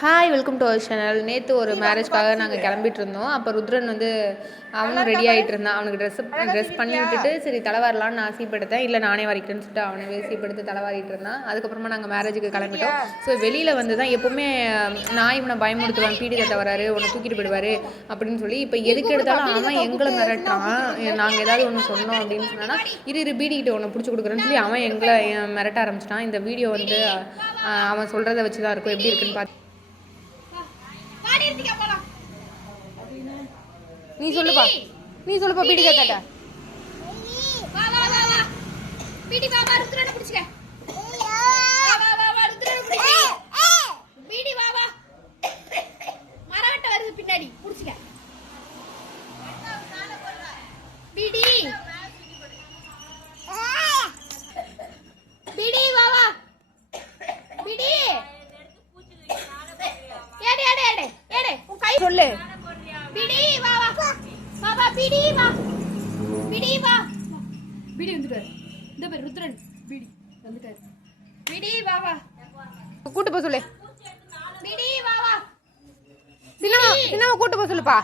Hi welcome to our channel. நேற்று ஒரு மேரேஜ்க்காக நாங்கள் கிளம்பிட்டு இருந்தோம். அப்போ ருத்ரன் வந்து அவனும் ரெடி ஆகிட்டு இருந்தான். அவனுக்கு ட்ரெஸ் பண்ணி விட்டுட்டு சரி தலைவாரலான்னு நான் சீப்படுத்தேன். இல்லை நானே வரைக்கிறேன்னு சொல்லிட்டு அவனவே சீப்படுத்து தலைவாரிட்டு இருந்தான். அதுக்கப்புறமா நாங்கள் மேரேஜுக்கு கிளம்பிட்டோம். ஸோ வெளியில் வந்து தான் எப்போவுமே நான் இவனை பயமுறுத்துவான், பீடி தட்ட வராரு, உன்னை தூக்கிட்டு போயிடுவார் அப்படின்னு சொல்லி. இப்போ எதுக்கு எடுத்தாலும் அவன் எங்களை மிரட்டான். நாங்கள் ஏதாவது ஒன்று சொன்னோம் அப்படின்னு சொன்னால் இரு பீடிக்கிட்ட ஒன்று பிடிச்சி கொடுக்குறேன்னு சொல்லி அவன் எங்களை மிரட்ட ஆரம்பிச்சிட்டான். இந்த வீடியோ வந்து அவன் சொல்கிறத வச்சு தான் இருக்கும். எப்படி இருக்குன்னு பார்த்து நீ சொல்லுப்பா பீடி கேட்டாட்ட வா வா வா வா பீடி வா வா ருத்ரனை பிடிச்சுக்க வா வா வா வா ருத்ரனை பிடிச்சு பீடி வா வா மரவட்ட வருது பின்னாடி பிடிச்சுக்க பீடி பீடி வா வா பீடி ஏடே ஏடே ஏடே ஏடே உன் கை சொல்லு பீடி வா வா வா வா பீடி வா பீடி வா பீடி வந்துட்டாரு. இந்த பேர் ருத்ரன் பீடி வந்துட்டாரு. பீடி வா வா கூட்டு போ சொல்லு. பீடி வா வா சின்னமா கூட்டு போ சொல்லுப்பா.